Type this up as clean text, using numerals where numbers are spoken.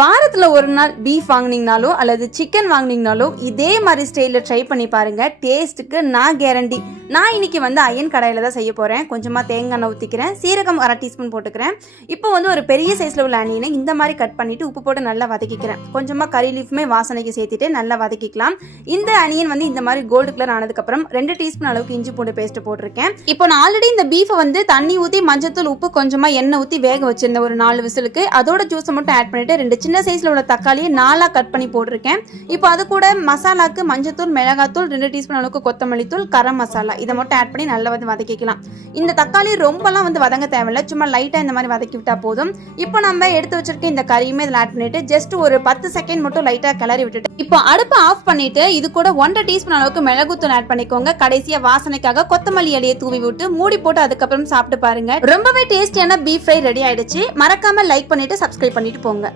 வாரத்துல ஒரு நாள் பீஃப் வாங்குனீங்கனாலோ அல்லது சிக்கன் வாங்குனீங்கனாலோ இதே மாதிரி ஸ்டைலில் ட்ரை பண்ணி பாருங்க. டேஸ்ட்டுக்கு நான் கேரண்டி. நான் இன்னைக்கு ஐயன் கடாயில தான் செய்ய போறேன். கொஞ்சமா தேங்காய் எண்ணெய் ஊற்றிக்கிறேன், சீரகம் 1/2 டீஸ்பூன் போட்டுக்கிறேன். இப்போ ஒரு பெரிய சைஸ்ல உள்ள அணியனை இந்த மாதிரி கட் பண்ணிட்டு உப்பு போட்டு நல்லா வதக்கிக்கிறேன். கொஞ்சமா கறி லீஃப்மே வாசனைக்கு சேர்த்துட்டு நல்லா வதக்கிக்கலாம். இந்த அணியன் இந்த மாதிரி கோல்டு கலர் ஆனதுக்கு அப்புறம் 2 டீஸ்பூன் அளவுக்கு இஞ்சி பூண்டு பேஸ்ட் போட்டிருக்கேன். இப்போ நான் ஆல்ரெடி இந்த பீஃபை தண்ணி ஊற்றி மஞ்சத்தூள் உப்பு கொஞ்சமா எண்ணெய் ஊற்றி வேக வச்சிருந்தேன் ஒரு 4 விசிலுக்கு. அதோட ஜூஸை மட்டும் ஆட் பண்ணிட்டு 2 சின்ன சைஸ்ல உள்ள தக்காளியை 4 கட் பண்ணி போட்டிருக்கேன். இப்போ அது கூட மசாலாக்கு மஞ்சத்தூள், மிளகாத்தூள், 2 டீஸ்பூன் அளவுக்கு கொத்தமல்லி தூள், கரம் மசாலா இதை மட்டும் ஆட் பண்ணி நல்லா வதக்கிக்கலாம். இந்த தக்காளி ரொம்பலாம் வதங்க தேவையில்லை, சும்மா லைட்டா இந்த மாதிரி வதக்கி விட்டா போதும். இப்போ நம்ம எடுத்து வச்சிருக்க இந்த கறியுமே இதில் ஆட் பண்ணிட்டு ஜஸ்ட் ஒரு 10 செகண்ட் மட்டும் லைட்டா கிளறி விட்டுட்டு இப்போ அடுப்பை ஆஃப் பண்ணிட்டு இது கூட 1/2 டீஸ்பூன் அளவுக்கு மிளகுத்தூள் ஆட் பண்ணிக்கோங்க. கடைசியா வாசனைக்காக கொத்தமல்லி இலையை தூவி விட்டு மூடி போட்டு அதுக்கப்புறம் சாப்பிட்டு பாருங்க. ரொம்பவே டேஸ்டியான பீஃப் ஃப்ரை ரெடி ஆயிடுச்சு. மறக்காம லைக் பண்ணிட்டு சப்ஸ்கிரைப் பண்ணிட்டு போங்க.